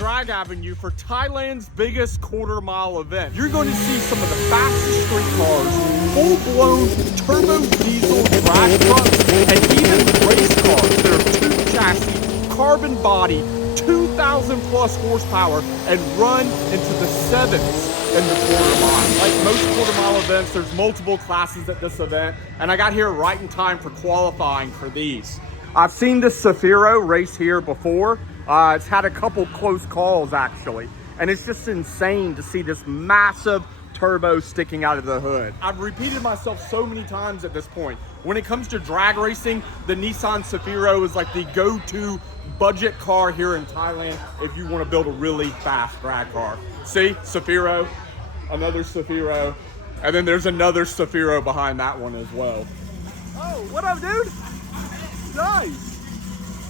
Drag Avenue for Thailand's biggest quarter-mile event. You're going to see some of the fastest street cars, full-blown turbo diesel drag trucks, and even race cars that are tube chassis, carbon body, 2,000 plus horsepower, and run into the sevens in the quarter mile. Like most quarter mile events, there's multiple classes at this event, and I got here right in time for qualifying for these. I've seen this Safiro race here before. It's had a couple close calls actually, and it's just insane to see this massive turbo sticking out of the hood. I've repeated myself so many times at this point. When it comes to drag racing, the Nissan Safiro is like the go-to budget car here in Thailand if you want to build a really fast drag car. See, Safiro, another Safiro, and then there's another Safiro behind that one as well. Oh, what up, dude? Nice.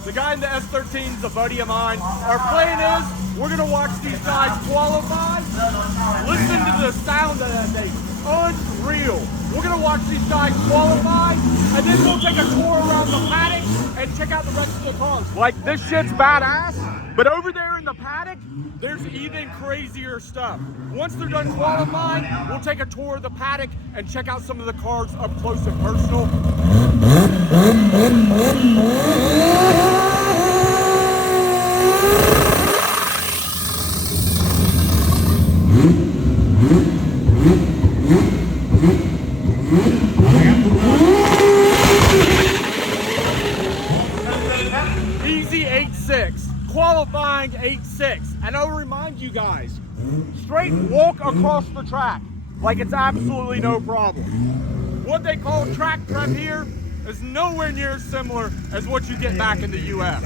The guy in the S13 is a buddy of mine. Our plan is we're gonna watch these guys qualify. Listen to the sound of that thing. Unreal. We're gonna watch these guys qualify, and then we'll take a tour around the paddock and check out the rest of the cars. Like, this shit's badass, but over there in the paddock, there's even crazier stuff. Once they're done qualifying, we'll take a tour of the paddock and check out some of the cars up close and personal. Easy 8.6, qualifying 8.6. And I'll remind you guys, straight walk across the track like it's absolutely no problem. What they call track prep here is nowhere near similar as what you get back in the US.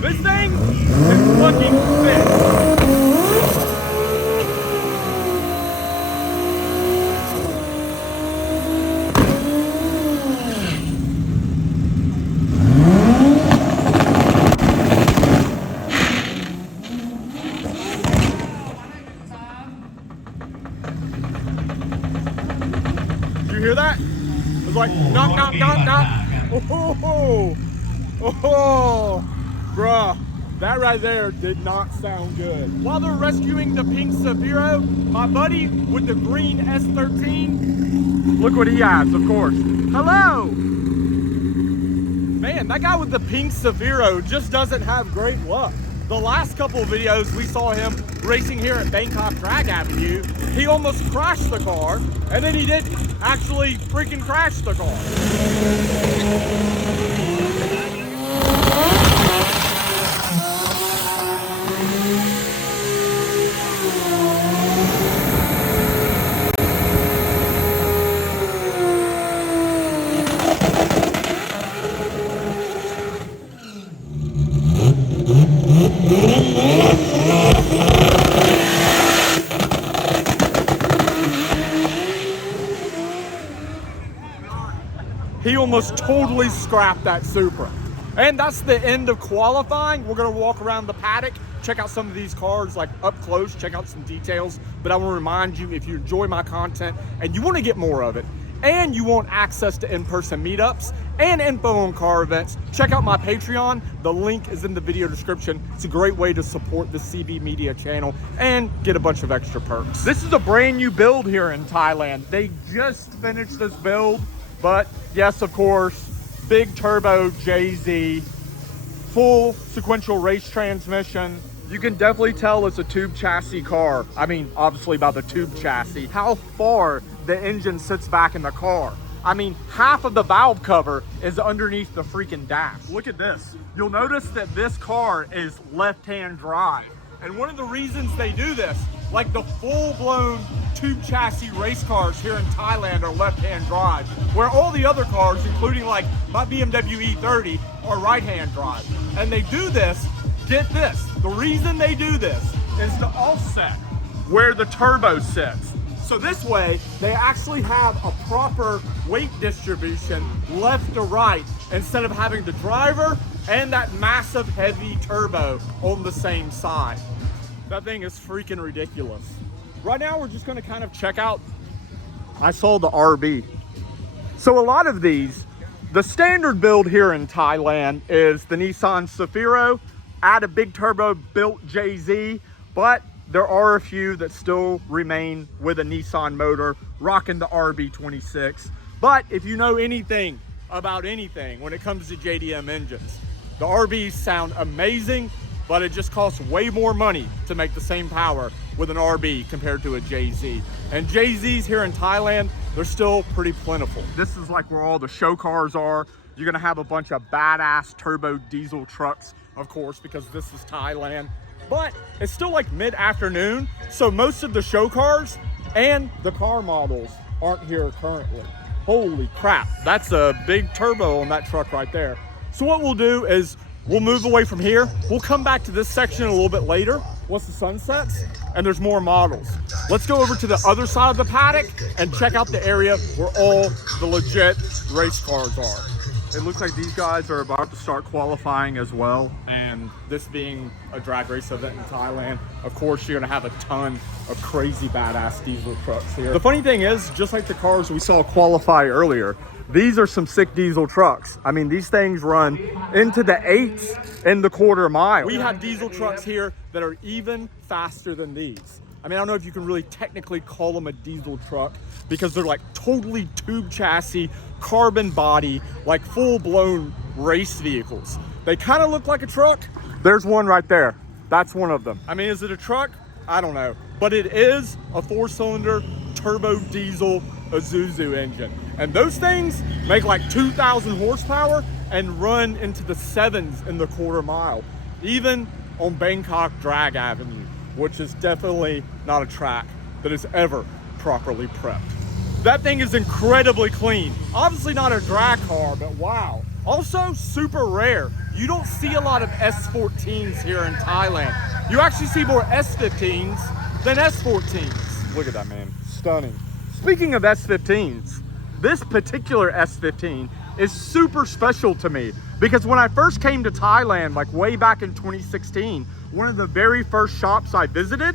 This thing is fucking sick. Did you hear that? It was like knock, knock, knock, knock. Oh, oh, bruh. That right there did not sound good. While they're rescuing the pink Safiro, my buddy with the green S13, look what he has, of course. Hello! Man, that guy with the pink Safiro just doesn't have great luck. The last couple of videos we saw him racing here at Bangkok Drag Avenue, he almost crashed the car, and then he didn't actually freaking crash the car. He almost totally scrapped that Supra. And that's the end of qualifying. We're gonna walk around the paddock, check out some of these cars like up close, check out some details. But I wanna remind you, if you enjoy my content and you wanna get more of it, and you want access to in-person meetups and info on car events, check out my Patreon. The link is in the video description. It's a great way to support the CB Media channel and get a bunch of extra perks. This is a brand new build here in Thailand. They just finished this build, but yes, of course, big turbo JZ, full sequential race transmission. You can definitely tell it's a tube chassis car. I mean, obviously by the tube chassis, how far the engine sits back in the car. I mean, half of the valve cover is underneath the freaking dash. Look at this. You'll notice that this car is left-hand drive. And one of the reasons they do this, like the full-blown tube chassis race cars here in Thailand are left-hand drive, where all the other cars, including like my BMW E30, are right-hand drive. And they do this, get this, the reason they do this is to offset where the turbo sits. So this way, they actually have a proper weight distribution left to right instead of having the driver and that massive heavy turbo on the same side. That thing is freaking ridiculous. Right now, we're just gonna kind of check out, I saw the RB. So a lot of these, the standard build here in Thailand is the Nissan Safiro add a big turbo built JZ, but there are a few that still remain with a Nissan motor rocking the RB26. But if you know anything about anything when it comes to JDM engines, the RBs sound amazing, but it just costs way more money to make the same power with an RB compared to a JZ. And JZs here in Thailand, they're still pretty plentiful. This is like where all the show cars are. You're gonna have a bunch of badass turbo diesel trucks, of course, because this is Thailand. But it's still like mid-afternoon, so most of the show cars and the car models aren't here currently. Holy crap, that's a big turbo on that truck right there. So what we'll do is we'll move away from here. We'll come back to this section a little bit later once the sun sets and there's more models. Let's go over to the other side of the paddock and check out the area where all the legit race cars are. It looks like these guys are about to start qualifying as well. And this being a drag race event in Thailand, of course, you're gonna have a ton of crazy badass diesel trucks here. The funny thing is, just like the cars we saw qualify earlier, these are some sick diesel trucks. I mean, these things run into the 8s in the quarter mile. We have diesel trucks here that are even faster than these. I mean, I don't know if you can really technically call them a diesel truck because they're like totally tube chassis, carbon body, like full-blown race vehicles. They kind of look like a truck. There's one right there. That's one of them. I mean, is it a truck? I don't know. But it is a 4-cylinder turbo diesel Isuzu engine. And those things make like 2,000 horsepower and run into the 7s in the quarter mile, even on Bangkok Drag Avenue, which is definitely not a track that is ever properly prepped. That thing is incredibly clean. Obviously not a drag car, but wow. Also super rare. You don't see a lot of S14s here in Thailand. You actually see more S15s than S14s. Look at that, man, stunning. Speaking of S15s, this particular S15 is super special to me because when I first came to Thailand, like way back in 2016, one of the very first shops I visited,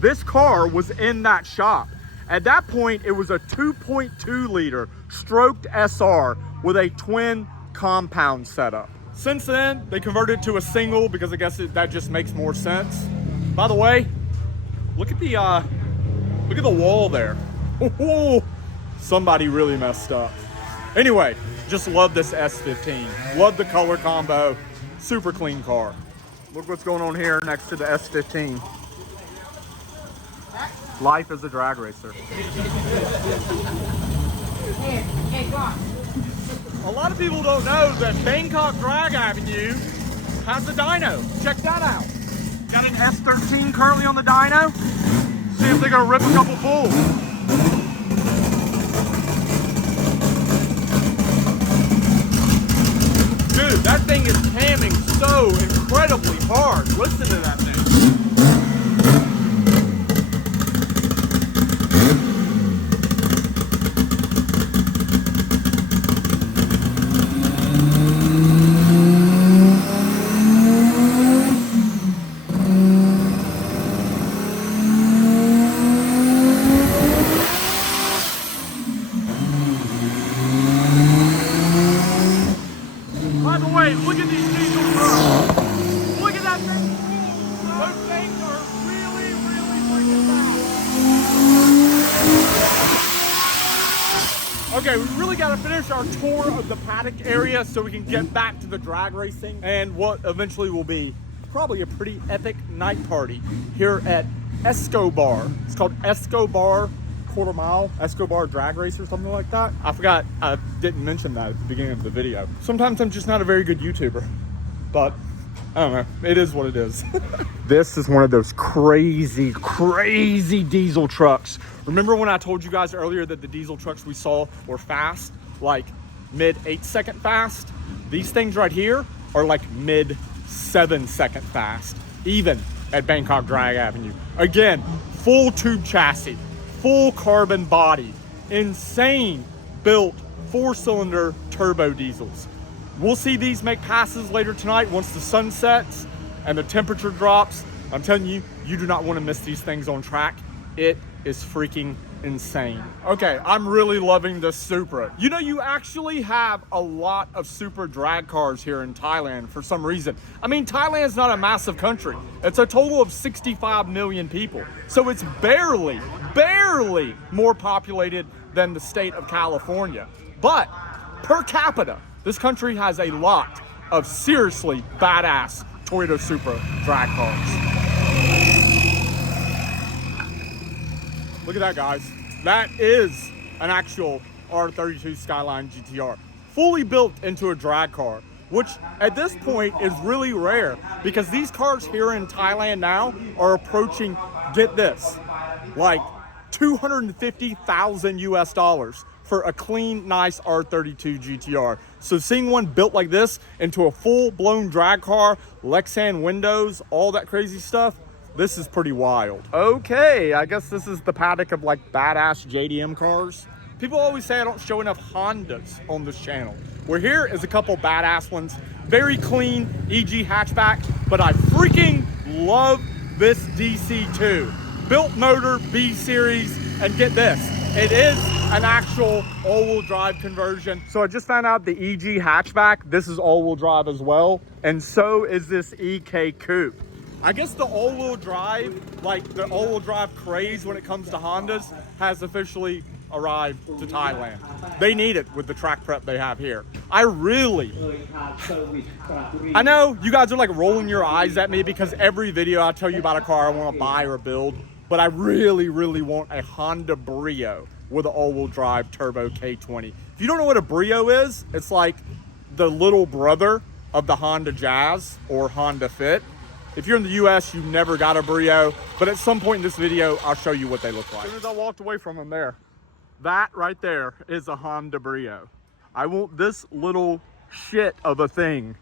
this car was in that shop. At that point, it was a 2.2 liter stroked SR with a twin compound setup. Since then, they converted to a single because I guess that just makes more sense. By the way, look at the wall there. Oh, somebody really messed up. Anyway, just love this S15. Love the color combo. Super clean car. Look what's going on here next to the S15. Life as a drag racer. A lot of people don't know that Bangkok Drag Avenue has a dyno. Check that out. Got an S13 currently on the dyno. See if they're gonna rip a couple bulls. Dude, that thing is hamming so incredibly hard. Listen to that thing. Look at these diesel trucks. Look at that thing. Those things are really, really freaking fast. Okay, we really got to finish our tour of the paddock area so we can get back to the drag racing and what eventually will be probably a pretty epic night party here at Escobar. It's called Escobar quarter mile, Escobar drag race or something like that. I forgot I didn't mention that at the beginning of the video. Sometimes I'm just not a very good YouTuber, but I don't know, it is what it is. This is one of those crazy diesel trucks. Remember when I told you guys earlier that the diesel trucks we saw were fast, like mid 8-second fast? These things right here are like mid 7-second fast, even at Bangkok Drag Avenue. Again, full tube chassis, full carbon body, insane built 4-cylinder turbo diesels. We'll see these make passes later tonight once the sun sets and the temperature drops. I'm telling you, you do not want to miss these things on track. It is freaking insane. Okay, I'm really loving this Supra. You know, you actually have a lot of Supra drag cars here in Thailand for some reason. I mean, Thailand's not a massive country. It's a total of 65 million people. So it's barely more populated than the state of California. But per capita, this country has a lot of seriously badass Toyota Supra drag cars. Look at that, guys. That is an actual R32 Skyline GTR, fully built into a drag car, which at this point is really rare because these cars here in Thailand now are approaching, get this, like 250,000 US dollars for a clean, nice R32 GTR. So seeing one built like this into a full-blown drag car, Lexan windows, all that crazy stuff, this is pretty wild. Okay, I guess this is the paddock of like badass JDM cars. People always say I don't show enough Hondas on this channel. Well, here is a couple badass ones. Very clean EG hatchback, but I freaking love this DC2. Built motor, B series, and get this, it is an actual all-wheel drive conversion. So I just found out the EG hatchback, this is all-wheel drive as well, and so is this EK Coupe. I guess the all-wheel drive, like the all-wheel drive craze when it comes to Hondas, has officially arrived to Thailand. They need it with the track prep they have here. I know you guys are like rolling your eyes at me because every video I tell you about a car I want to buy or build, but I really want a Honda Brio with an all-wheel drive turbo K20. If you don't know what a Brio is, it's like the little brother of the Honda Jazz or Honda Fit. If you're in the US, you've never got a Brio, but at some point in this video, I'll show you what they look like. As soon as I walked away from them there, that right there is a Honda Brio. I want this little shit of a thing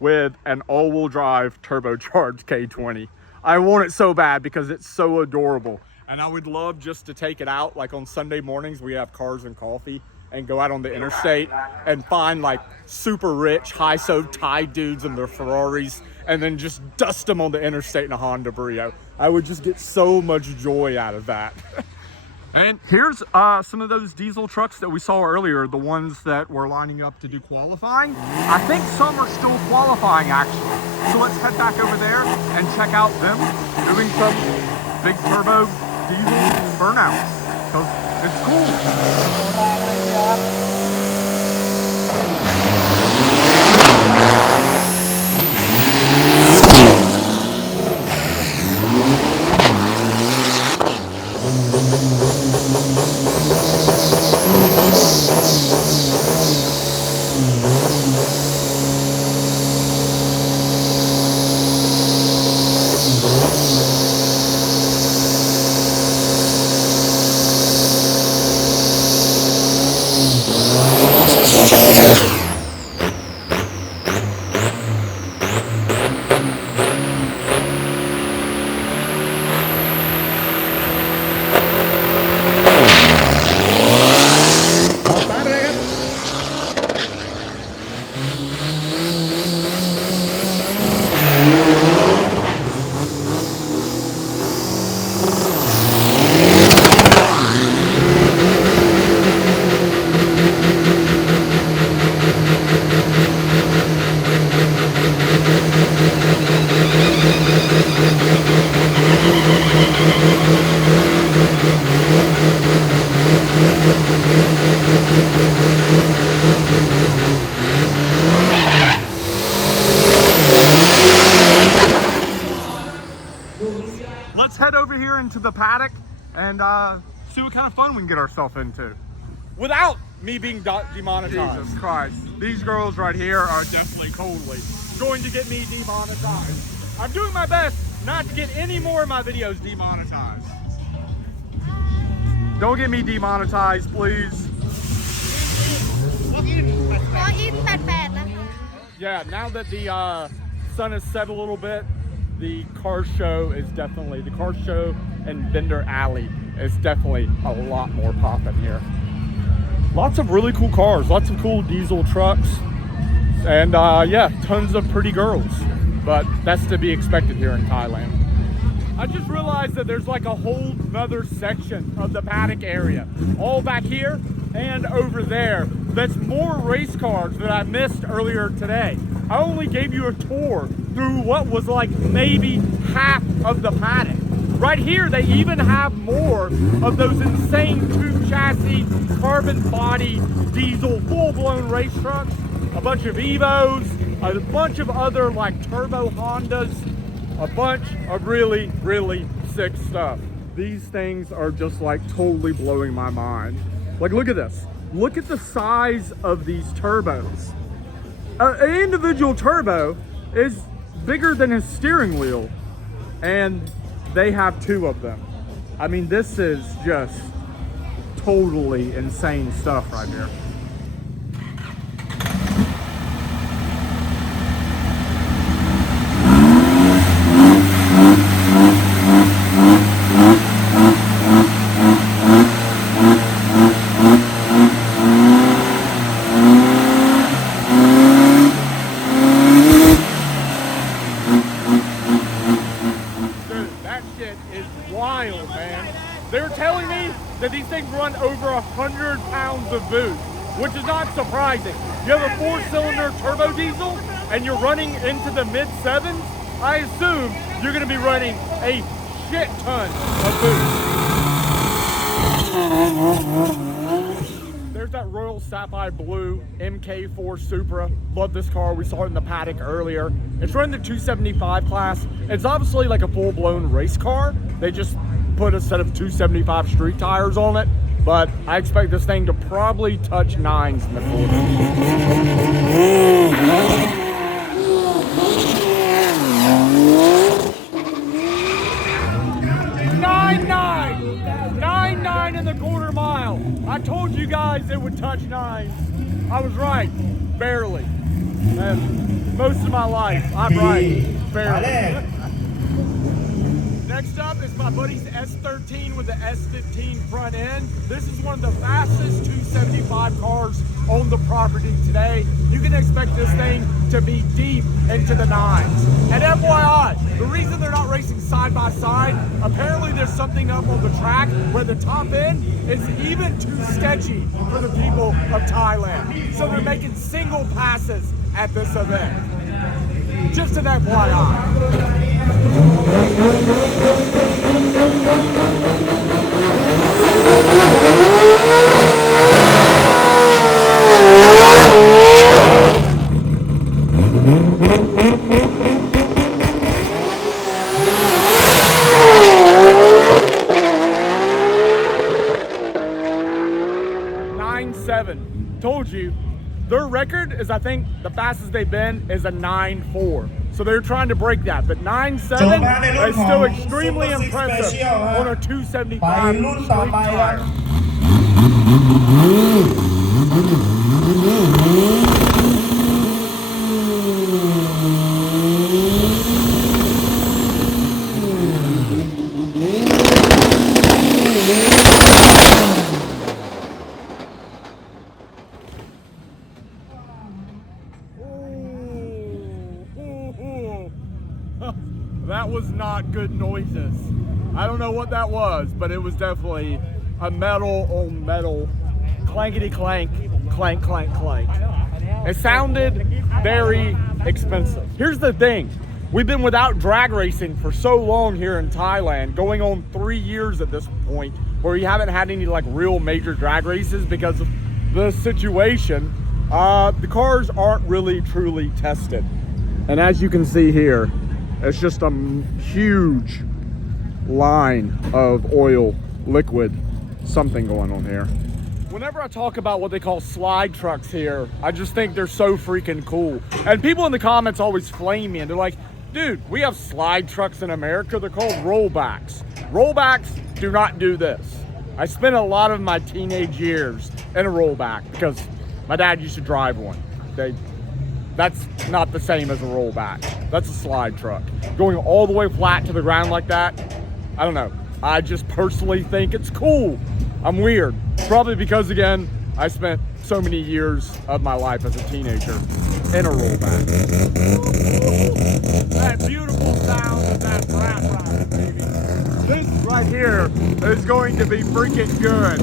with an all-wheel drive turbocharged K20. I want it so bad because it's so adorable. And I would love just to take it out, like on Sunday mornings, we have Cars and Coffee, and go out on the interstate and find like super rich, high-so Thai dudes in their Ferraris, and then just dust them on the interstate in a Honda Brio. I would just get so much joy out of that. And here's some of those diesel trucks that we saw earlier, the ones that were lining up to do qualifying. I think some are still qualifying actually. So let's head back over there and check out them doing some big turbo diesel burnouts, because it's cool. Let's head over here into the paddock and see what kind of fun we can get ourselves into without me being demonetized. Jesus Christ. These girls right here are definitely coldly going to get me demonetized. I'm doing my best not to get any more of my videos demonetized. Don't get me demonetized, please. Yeah, now that the sun has set a little bit, the car show and vendor alley is definitely a lot more popping here. Lots of really cool cars, lots of cool diesel trucks, and yeah, tons of pretty girls. But that's to be expected here in Thailand. I just realized that there's like a whole nother section of the paddock area, all back here and over there, that's more race cars that I missed earlier today. I only gave you a tour through what was like maybe half of the paddock. Right here, they even have more of those insane tube chassis, carbon body, diesel, full-blown race trucks, a bunch of Evos, a bunch of other like turbo Hondas, a bunch of really, really sick stuff. These things are just like totally blowing my mind. Like, look at this. Look at the size of these turbos. An individual turbo is bigger than his steering wheel, and they have two of them. I mean, this is just totally insane stuff right here. Wild, man. They were telling me that these things run over 100 pounds of boost, which is not surprising. You have a 4-cylinder turbo diesel and you're running into the mid-sevens, I assume you're going to be running a shit ton of boost. There's that Royal Sapphire Blue MK4 Supra. Love this car. We saw it in the paddock earlier. It's running the 275 class. It's obviously like a full-blown race car. They just put a set of 275 street tires on it, but I expect this thing to probably touch 9s in the quarter. 9.9 in the quarter mile. I told you guys it would touch 9s. I was right, barely. And most of my life, I'm right, barely. Next up is my buddy's S13 with the S15 front end. This is one of the fastest 275 cars on the property today. You can expect this thing to be deep into the 9s. And FYI, the reason they're not racing side by side, apparently there's something up on the track where the top end is even too sketchy for the people of Thailand. So they're making single passes at this event. Just an FYI. 9.7. Told you. Their record is, I think, the fastest they've been is a 9.4. So they're trying to break that. But 9.7 is still extremely impressive on a 275 street tire. That was not good noises. I don't know what that was, but it was definitely a metal on metal, clankety clank, clank, clank, clank. It sounded very expensive. Here's the thing. We've been without drag racing for so long here in Thailand, going on 3 years at this point, where we haven't had any like real major drag races because of the situation. The cars aren't really truly tested. And as you can see here, it's just a huge line of oil, liquid, something going on here. Whenever I talk about what they call slide trucks here, I just think they're so freaking cool. And people in the comments always flame me and they're like, dude, we have slide trucks in America. They're called rollbacks. Rollbacks do not do this. I spent a lot of my teenage years in a rollback because my dad used to drive one. That's not the same as a rollback. That's a slide truck. Going all the way flat to the ground like that, I don't know. I just personally think it's cool. I'm weird. Probably because, again, I spent so many years of my life as a teenager and a rollback. That beautiful sound of that flat ride, baby. This right here is going to be freaking good.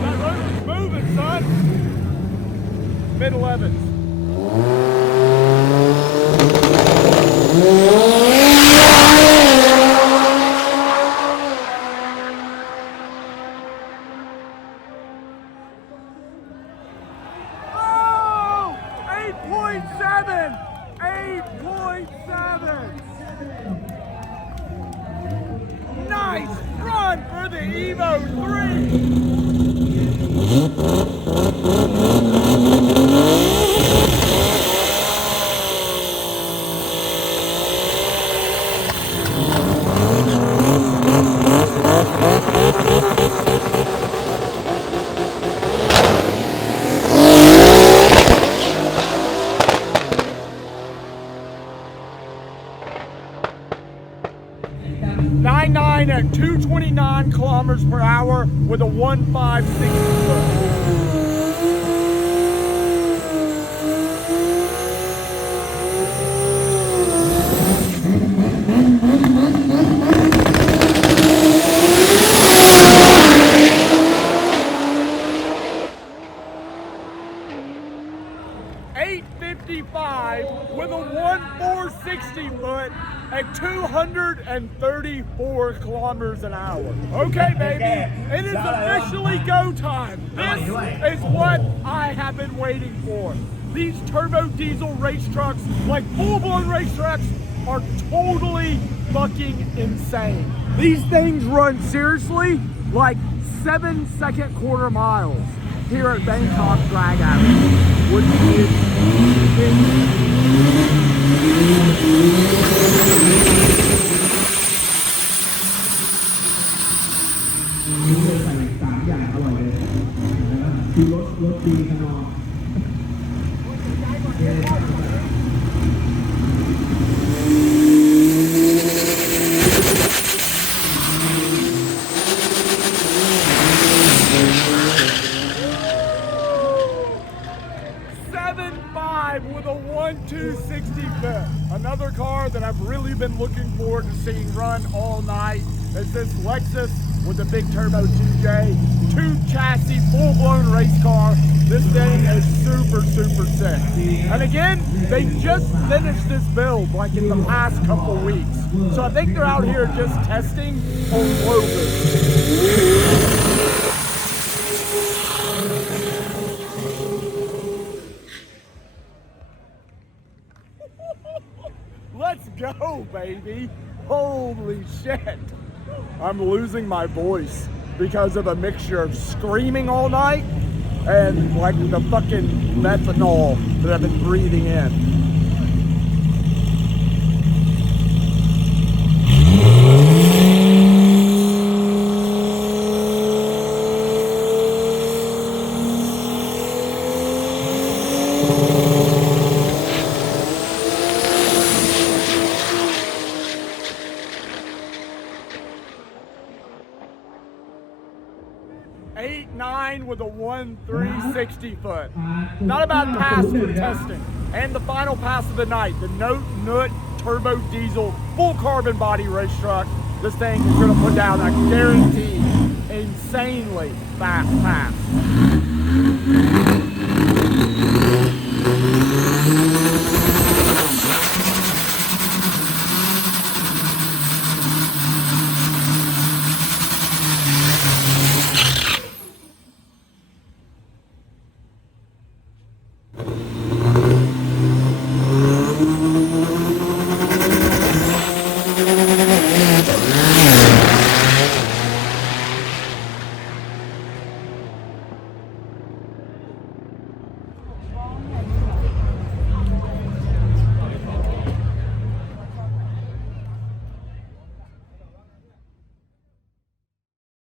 That rotor's moving, son. Mid-11s. Oh! 8.7! 8.7! Nice run for the Evo 9.9 at 229 kilometers per hour with a 1.560 foot. 855 with a 1.460 foot at 234 kilometers an hour. Okay, baby, it is officially go time. This is what I have been waiting for. These turbo diesel race trucks, like full-blown race trucks, are totally fucking insane. These things run seriously like 7-second quarter miles here at Bangkok Drag Avenue, which is with a 1.260 fit. Another car that I've really been looking forward to seeing run all night is this Lexus with the big turbo 2J, 2-chassis, full-blown race car. This thing is super, super sick. And again, they just finished this build like in the past couple weeks. So I think they're out here just testing on loaders. Let's go, baby. Holy shit. I'm losing my voice because of a mixture of screaming all night and like the fucking methanol that I've been breathing in. .9 with a 1.360 foot. Not a bad pass for testing. And the final pass of the night, the Note Nut Turbo Diesel full carbon body race truck. This thing is going to put down a guaranteed insanely fast pass.